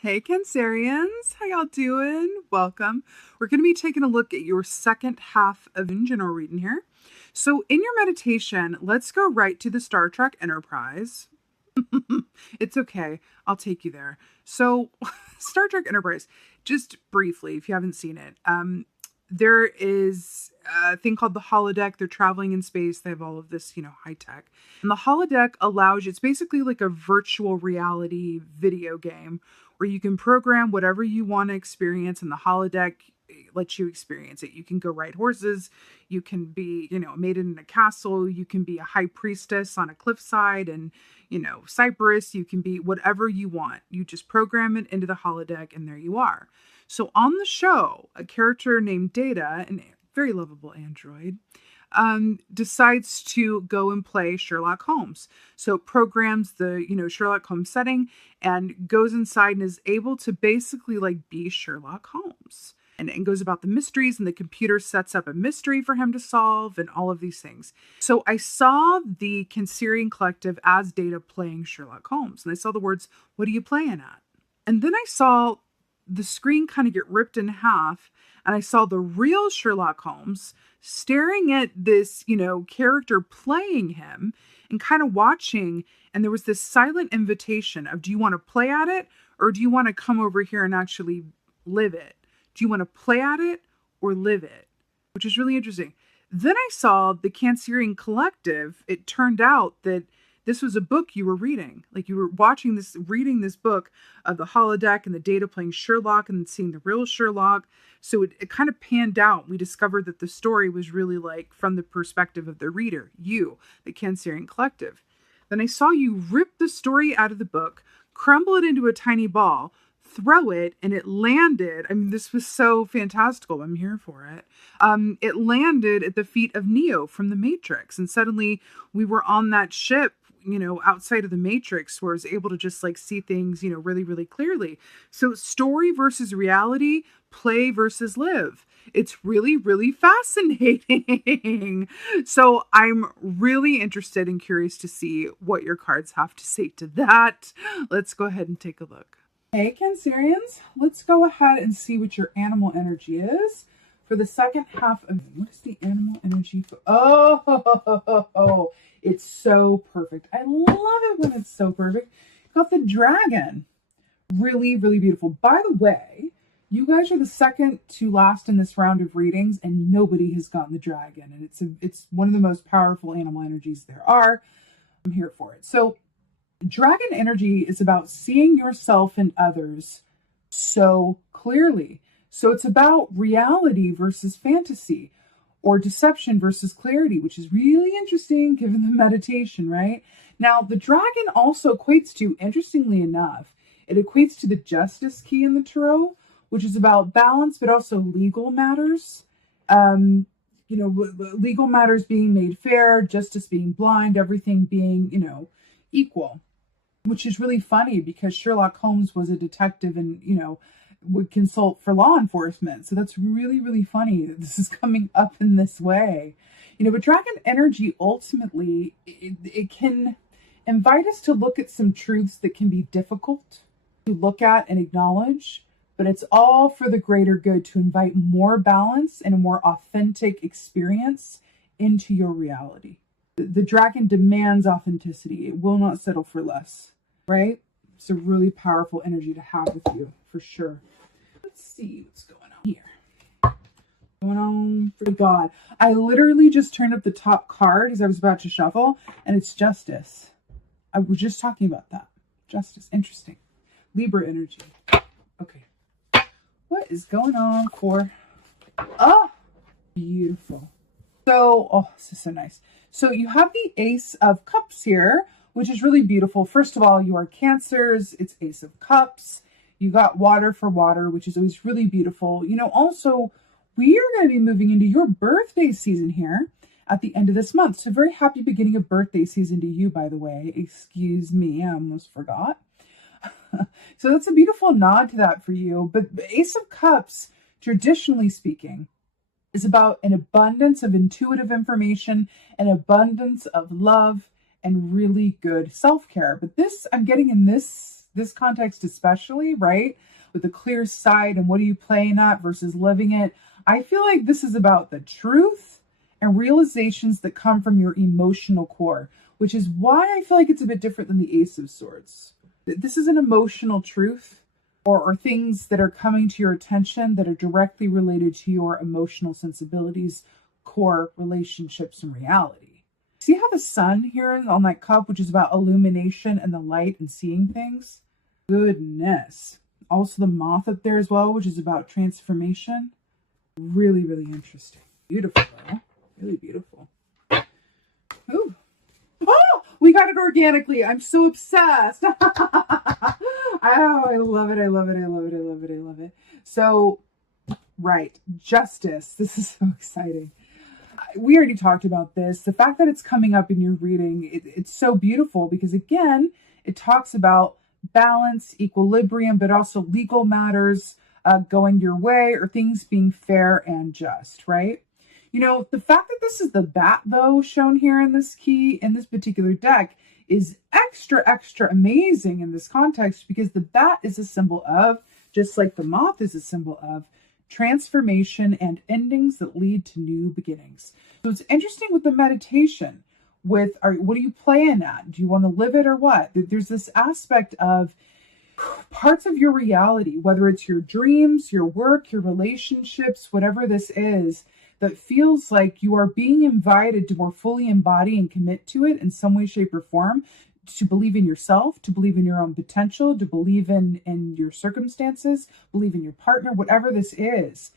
Hey Cancerians, how y'all doing? Welcome. We're going to be taking a look at your second half of general reading here. So in your meditation, let's go right to the Star Trek Enterprise. It's okay. I'll take you there. So Star Trek Enterprise, just briefly, if you haven't seen it, there is a thing called the holodeck. They're traveling in space. They have all of this, high tech. And the holodeck allows you, it's basically like a virtual reality video game where you can program whatever you want to experience, and the holodeck lets you experience it. You can go ride horses. You can be, a maiden in a castle. You can be a high priestess on a cliffside and, Cyprus. You can be whatever you want. You just program it into the holodeck and there you are. So on the show, a character named Data, a very lovable android, decides to go and play Sherlock Holmes. So it programs the, Sherlock Holmes setting and goes inside and is able to basically be Sherlock Holmes. And goes about the mysteries, and the computer sets up a mystery for him to solve and all of these things. So I saw the Cancerian Collective as Data playing Sherlock Holmes. And I saw the words, "What are you playing at?" And then I saw the screen kind of get ripped in half, and I saw the real Sherlock Holmes staring at this, character playing him and kind of watching. And there was this silent invitation of, do you want to play at it, or do you want to come over here and actually live it? Do you want to play at it or live it? Which is really interesting. Then I saw the Cancerian Collective. It turned out that this was a book you were reading. You were reading this book of the holodeck and the Data playing Sherlock and seeing the real Sherlock. So it kind of panned out. We discovered that the story was really from the perspective of the reader, you, the Cancerian Collective. Then I saw you rip the story out of the book, crumble it into a tiny ball, throw it, and it landed. I mean, this was so fantastical. I'm here for it. It landed at the feet of Neo from the Matrix. And suddenly we were on that ship, outside of the Matrix, where I was able to just see things, really, really clearly. So story versus reality, play versus live. It's really, really fascinating. So I'm really interested and curious to see what your cards have to say to that. Let's go ahead and take a look. Hey Cancerians, let's go ahead and see what your animal energy is for the second half of, what is the animal energy for? Oh, it's so perfect. I love it when it's so perfect. Got the dragon. Really, really beautiful. By the way, you guys are the second to last in this round of readings, and nobody has gotten the dragon. And it's one of the most powerful animal energies there are. I'm here for it. So dragon energy is about seeing yourself and others so clearly. So it's about reality versus fantasy, or deception versus clarity, which is really interesting given the meditation, right? Now, the dragon also equates to, interestingly enough, it equates to the justice key in the tarot, which is about balance, but also legal matters. Legal matters being made fair, justice being blind, everything being, equal. Which is really funny because Sherlock Holmes was a detective and, would consult for law enforcement. So that's really, really funny that this is coming up in this way. But dragon energy, ultimately, it can invite us to look at some truths that can be difficult to look at and acknowledge, but it's all for the greater good, to invite more balance and a more authentic experience into your reality. The dragon demands authenticity. It will not settle for less, right? It's a really powerful energy to have with you, for sure. Let's see what's going on here. Going on for God. I literally just turned up the top card as I was about to shuffle, and it's Justice. I was just talking about that. Justice. Interesting. Libra energy. Okay. What is going on for... Oh, beautiful. So, this is so nice. So you have the Ace of Cups here, which is really beautiful. First of all, you are Cancers. It's Ace of Cups. You got water for water, which is always really beautiful. Also, we are going to be moving into your birthday season here at the end of this month. So very happy beginning of birthday season to you, by the way. Excuse me, I almost forgot. So that's a beautiful nod to that for you. But the Ace of Cups, traditionally speaking, is about an abundance of intuitive information, an abundance of love, and really good self-care. But this, I'm getting in this this context especially, right? With a clear sight and what are you playing at versus living it. I feel like this is about the truth and realizations that come from your emotional core, which is why I feel like it's a bit different than the Ace of Swords. This is an emotional truth or things that are coming to your attention that are directly related to your emotional sensibilities, core relationships, and reality. See how the sun here on that cup, which is about illumination and the light and seeing things? Goodness. Also the moth up there as well, which is about transformation. Really, really interesting. Beautiful, though. Really beautiful. Ooh. Oh, we got it organically. I'm so obsessed. Oh, I love it. I love it. I love it. I love it. I love it. So, right. Justice. This is so exciting. We already talked about this. The fact that it's coming up in your reading, it's so beautiful because, again, it talks about balance, equilibrium, but also legal matters going your way or things being fair and just, right? You know, the fact that this is the bat, though, shown here in this key, in this particular deck, is extra, extra amazing in this context because the bat is a symbol of, just like the moth is a symbol of, transformation and endings that lead to new beginnings. So it's interesting with the meditation, with what are you playing at? Do you want to live it or what? There's this aspect of parts of your reality, whether it's your dreams, your work, your relationships, whatever this is, that feels like you are being invited to more fully embody and commit to it in some way, shape, or form, to believe in yourself, to believe in your own potential, to believe in your circumstances, believe in your partner, whatever this is.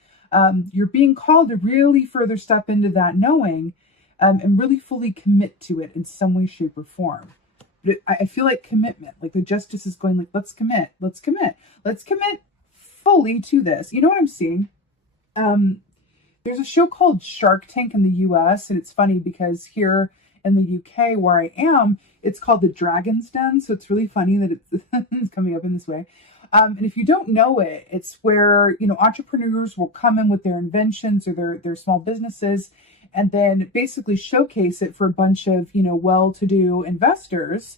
You're being called to really further step into that knowing and really fully commit to it in some way, shape, or form. But I feel like commitment, like the justice is going like, let's commit fully to this. You know what I'm seeing? There's a show called Shark Tank in the US, and it's funny because here in the UK where I am, it's called the Dragon's Den. So it's really funny that it's coming up in this way. And if you don't know it, it's where, you know, entrepreneurs will come in with their inventions or their small businesses and then basically showcase it for a bunch of, you know, well-to-do investors.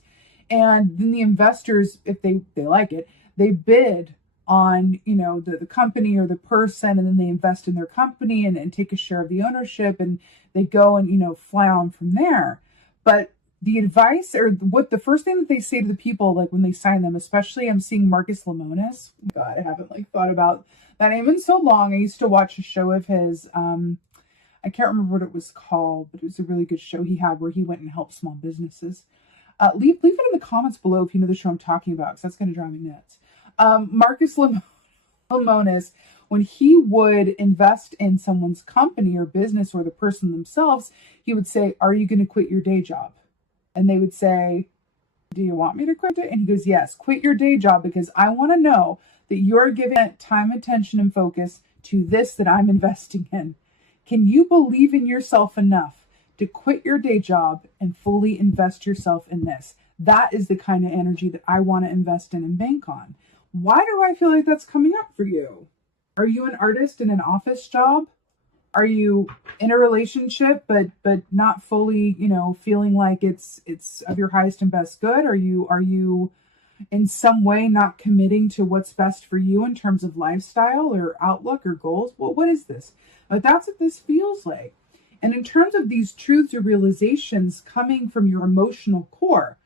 And then the investors, if they like it, they bid on, you know, the company or the person, and then they invest in their company and take a share of the ownership, and they go and, you know, fly on from there. But the advice or what the first thing that they say to the people, like when they sign them, especially I'm seeing Marcus Lemonis. God, I haven't like thought about that name in so long. I used to watch a show of his, I can't remember what it was called, but it was a really good show he had where he went and helped small businesses. Leave it in the comments below if you know the show I'm talking about, because that's going to drive me nuts. Marcus Lemonis, when he would invest in someone's company or business or the person themselves, he would say, "Are you going to quit your day job?" And they would say, "Do you want me to quit it?" And he goes, "Yes, quit your day job because I want to know that you're giving time, attention, and focus to this that I'm investing in. Can you believe in yourself enough to quit your day job and fully invest yourself in this? That is the kind of energy that I want to invest in and bank on." Why do I feel like that's coming up for you? Are you an artist in an office job? Are you in a relationship but not fully, you know, feeling like it's of your highest and best good? Are you in some way not committing to what's best for you in terms of lifestyle or outlook or goals? Well, what is this? That's what this feels like. And in terms of these truths or realizations coming from your emotional core,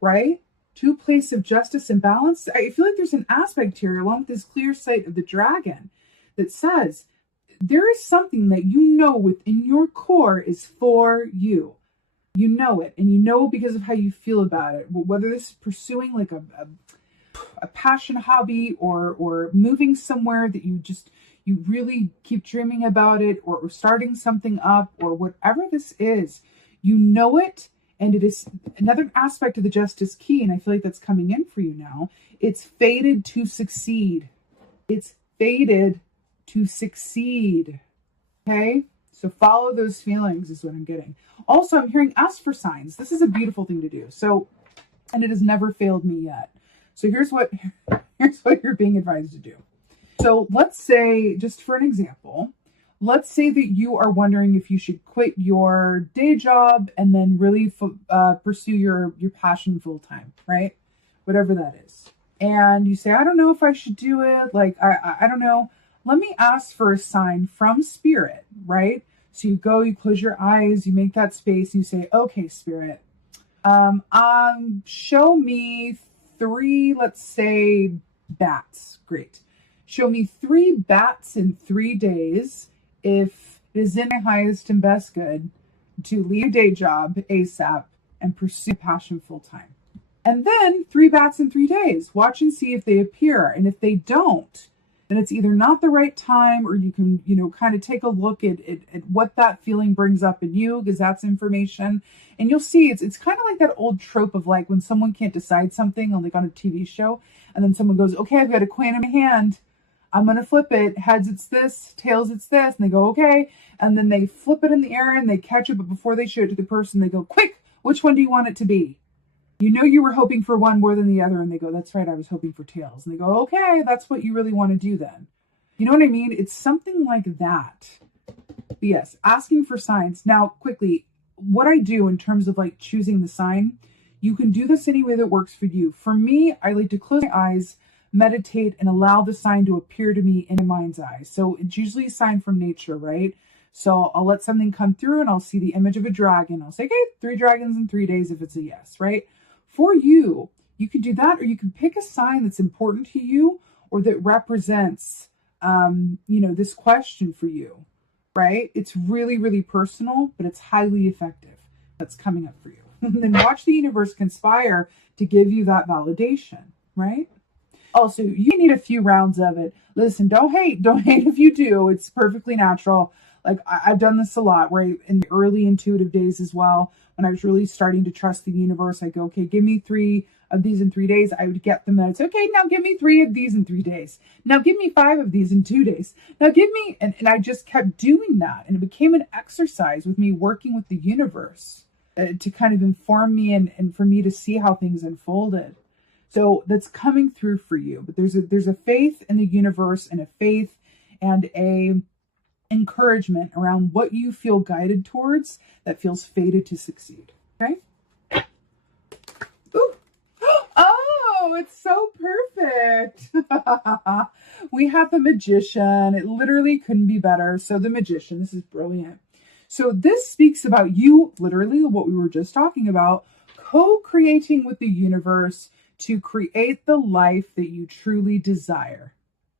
right? To a place of justice and balance, I feel like there's an aspect here, along with this clear sight of the dragon, that says there is something that you know within your core is for you. You know it, and you know because of how you feel about it. Whether this is pursuing like a passion hobby or moving somewhere that you really keep dreaming about it, or starting something up, or whatever this is, you know it. And it is another aspect of the justice key, and I feel like that's coming in for you now. It's fated to succeed. It's fated to succeed. Okay? So follow those feelings is what I'm getting. Also, I'm hearing ask for signs. This is a beautiful thing to do. So, and it has never failed me yet. So here's what you're being advised to do. So let's say, just for an example, let's say that you are wondering if you should quit your day job and then really pursue your passion full time, right? Whatever that is. and you say, I don't know if I should do it. Like, I don't know. Let me ask for a sign from spirit, right? So you go, you close your eyes, you make that space, and you say, okay, spirit, show me 3, let's say, bats. Great. Show me 3 bats in 3 days if it is in my highest and best good to leave a day job ASAP and pursue passion full time. And then 3 bats in 3 days. Watch and see if they appear. And if they don't, then it's either not the right time, or you can, kind of take a look at what that feeling brings up in you, because that's information. And you'll see it's kind of like that old trope of like when someone can't decide something on a TV show, and then someone goes, okay, I've got a coin in my hand. I'm going to flip it. Heads, it's this. Tails, it's this. And they go, okay. And then they flip it in the air and they catch it. But before they show it to the person, they go, quick, which one do you want it to be? You were hoping for one more than the other. And they go, that's right, I was hoping for tails. And they go, okay, that's what you really want to do then. You know what I mean? It's something like that. But yes, asking for signs. Now, quickly, what I do in terms of like choosing the sign, you can do this any way that works for you. For me, I like to close my eyes, meditate, and allow the sign to appear to me in my mind's eye. So it's usually a sign from nature, right? So I'll let something come through and I'll see the image of a dragon. I'll say, okay, 3 dragons in 3 days if it's a yes, right? For you, you can do that, or you can pick a sign that's important to you or that represents, this question for you, right? It's really, really personal, but it's highly effective. That's coming up for you. And then watch the universe conspire to give you that validation, right? Also, you need a few rounds of it. Listen, don't hate if you do. It's perfectly natural. Like I've done this a lot, right? In the early intuitive days as well, when I was really starting to trust the universe, I go, okay, give me 3 of these in 3 days. I would get them. And I'd say, okay, now give me 3 of these in 3 days. Now give me 5 of these in 2 days. Now give me, and I just kept doing that. And it became an exercise with me working with the universe to kind of inform me and for me to see how things unfolded. So that's coming through for you. But there's a faith in the universe and a faith and a encouragement around what you feel guided towards that feels fated to succeed. Okay? Ooh. Oh, it's so perfect. We have the Magician. It literally couldn't be better. So the Magician, this is brilliant. So this speaks about you, literally what we were just talking about, co-creating with the universe to create the life that you truly desire.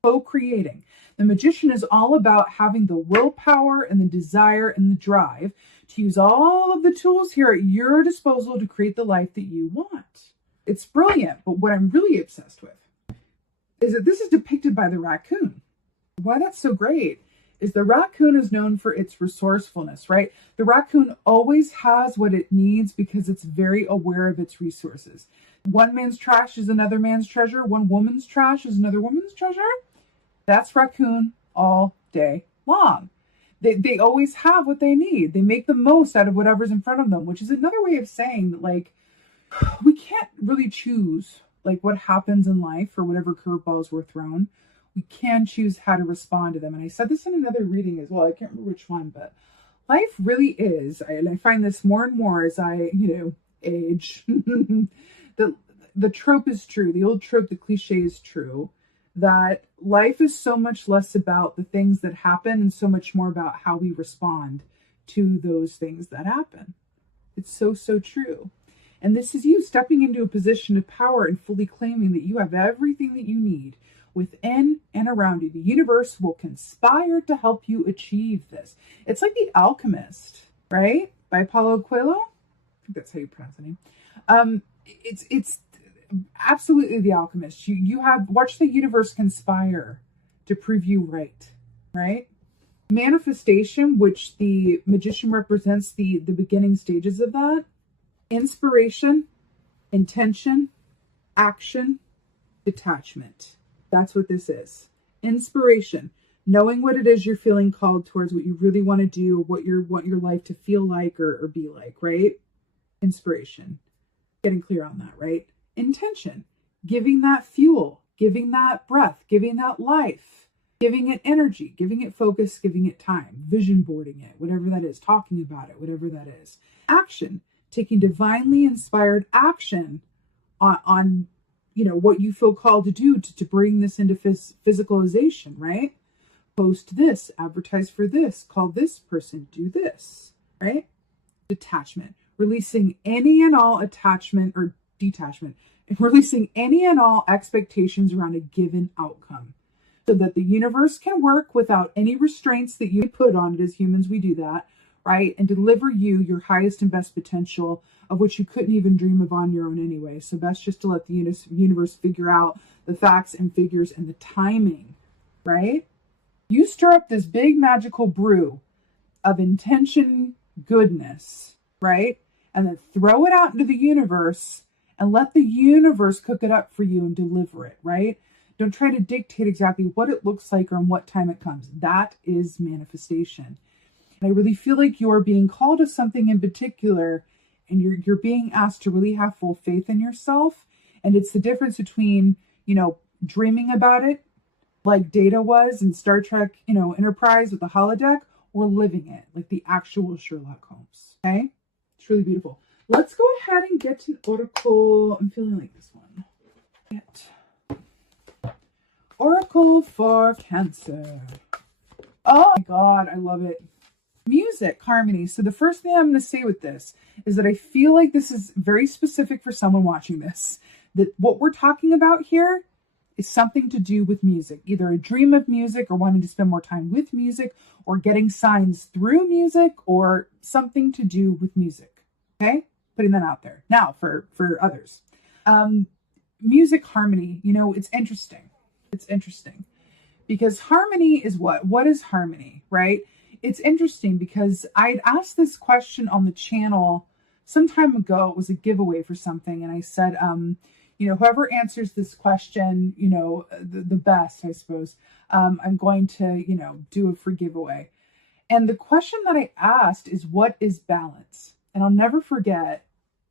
Co-creating. The Magician is all about having the willpower and the desire and the drive to use all of the tools here at your disposal to create the life that you want. It's brilliant, but what I'm really obsessed with is that this is depicted by the raccoon. Why that's so great is the raccoon is known for its resourcefulness, right? The raccoon always has what it needs because it's very aware of its resources. One man's trash is another man's treasure. One woman's trash is another woman's treasure. That's raccoon all day long. They always have what they need. They make the most out of whatever's in front of them, which is another way of saying that, like, we can't really choose, like, what happens in life or whatever curveballs we're thrown. We can choose how to respond to them. And I said this in another reading as well. I can't remember which one, but life really is, and I find this more and more as I, age. The trope is true. The old trope, the cliche is true, that life is so much less about the things that happen and so much more about how we respond to those things that happen. It's so, so true. And this is you stepping into a position of power and fully claiming that you have everything that you need within and around you. The universe will conspire to help you achieve this. It's like The Alchemist, right? By Paulo Coelho. I think that's how you pronounce the name. It's absolutely The Alchemist. You have watched the universe conspire to prove you right? Manifestation, which the Magician represents the beginning stages of that. Inspiration, intention, action, detachment. That's what this is. Inspiration, knowing what it is you're feeling called towards, what you really want to do, what you want your life to feel like or be like, right? Inspiration, getting clear on that, right? Intention, giving that fuel, giving that breath, giving that life, giving it energy, giving it focus, giving it time, vision boarding it, whatever that is, talking about it, whatever that is. Action, taking divinely inspired action on what you feel called to do to bring this into physicalization, right? Post this, advertise for this, call this person, do this, right? Detachment, releasing any and all attachment or detachment, and releasing any and all expectations around a given outcome so that the universe can work without any restraints that you put on it. As humans, we do that, right? And deliver you your highest and best potential, of which you couldn't even dream of on your own anyway. So best just to let the universe figure out the facts and figures and the timing, right? You stir up this big magical brew of intention goodness, right? And then throw it out into the universe and let the universe cook it up for you and deliver it, right? Don't try to dictate exactly what it looks like or in what time it comes. That is manifestation. And I really feel like you're being called to something in particular, and you're being asked to really have full faith in yourself. And it's the difference between, dreaming about it, like Data was in Star Trek, Enterprise with the holodeck, or living it, like the actual Sherlock Holmes. Okay? It's really beautiful. Let's go ahead and get to an oracle. I'm feeling like this one. Oracle for Cancer. Oh my God, I love it. Music, harmony. So the first thing I'm going to say with this is that I feel like this is very specific for someone watching this. That what we're talking about here is something to do with music. Either a dream of music or wanting to spend more time with music or getting signs through music or something to do with music. Okay? Putting that out there. Now for others. Music harmony, it's interesting. It's interesting because harmony is what? What is harmony, right? It's interesting because I'd asked this question on the channel some time ago. It was a giveaway for something. And I said, whoever answers this question, the best, I suppose, I'm going to, do a free giveaway. And the question that I asked is, what is balance? And I'll never forget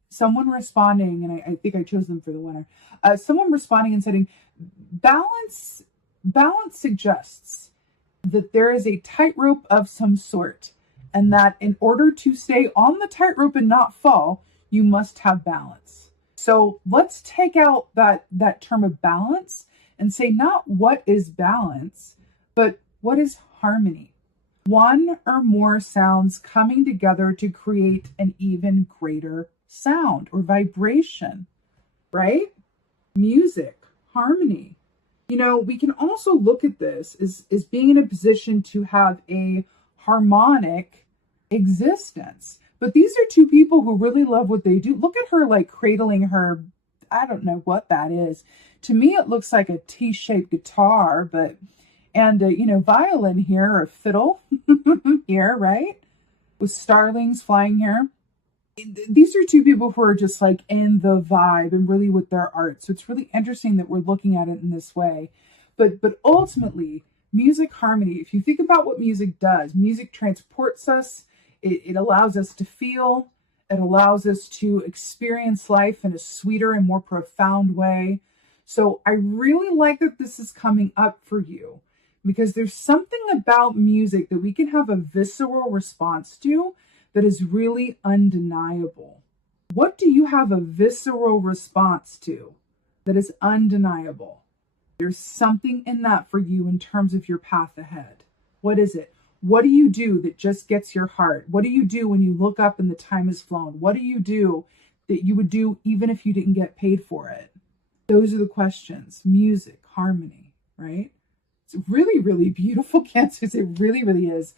someone responding, and I think I chose them for the winner. Someone responding and saying, balance suggests that there is a tightrope of some sort, and that in order to stay on the tightrope and not fall, you must have balance. So let's take out that term of balance and say not what is balance, but what is harmony? One or more sounds coming together to create an even greater sound or vibration, right? Music, harmony. We can also look at this as being in a position to have a harmonic existence. But these are two people who really love what they do. Look at her like cradling her, I don't know what that is. To me, it looks like a T-shaped guitar, and violin here, or fiddle here, right? With starlings flying here. These are two people who are just like in the vibe and really with their art. So it's really interesting that we're looking at it in this way. But ultimately, music harmony, if you think about what music does, music transports us. It allows us to feel. It allows us to experience life in a sweeter and more profound way. So I really like that this is coming up for you, because there's something about music that we can have a visceral response to that is really undeniable. What do you have a visceral response to that is undeniable? There's something in that for you in terms of your path ahead. What is it? What do you do that just gets your heart? What do you do when you look up and the time has flown? What do you do that you would do even if you didn't get paid for it? Those are the questions. Music, harmony, right? It's really, really beautiful, Cancers. It really, really is.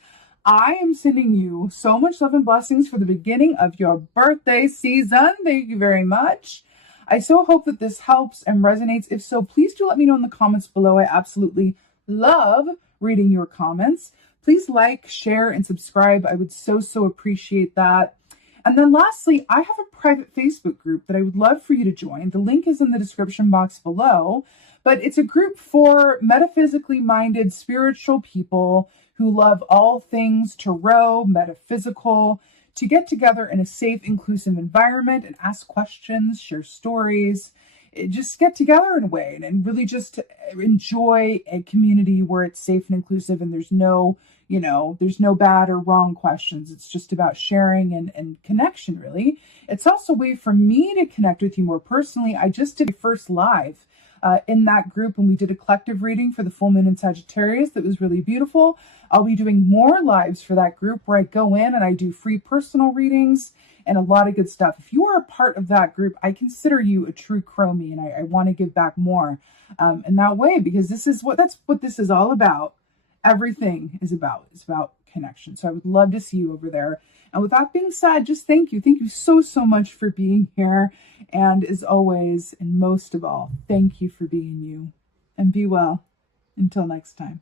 I am sending you so much love and blessings for the beginning of your birthday season. Thank you very much. I so hope that this helps and resonates. If so, please do let me know in the comments below. I absolutely love reading your comments. Please like, share, and subscribe. I would so appreciate that. And then lastly, I have a private Facebook group that I would love for you to join. The link is in the description box below. But it's a group for metaphysically minded spiritual people who love all things tarot, metaphysical, to get together in a safe, inclusive environment and ask questions, share stories. just get together in a way and really just enjoy a community where it's safe and inclusive and there's no, there's no bad or wrong questions. It's just about sharing and connection, really. It's also a way for me to connect with you more personally. I just did a first live in that group, and we did a collective reading for the full moon in Sagittarius that was really beautiful. I'll be doing more lives for that group where I go in and I do free personal readings and a lot of good stuff. If you are a part of that group, I consider you a true chromie, and I want to give back more in that way, because that's what this is all about. Everything is about. It's about connection. So I would love to see you over there. And with that being said, just thank you. Thank you so, so much for being here. And as always, and most of all, thank you for being you. And be well. Until next time.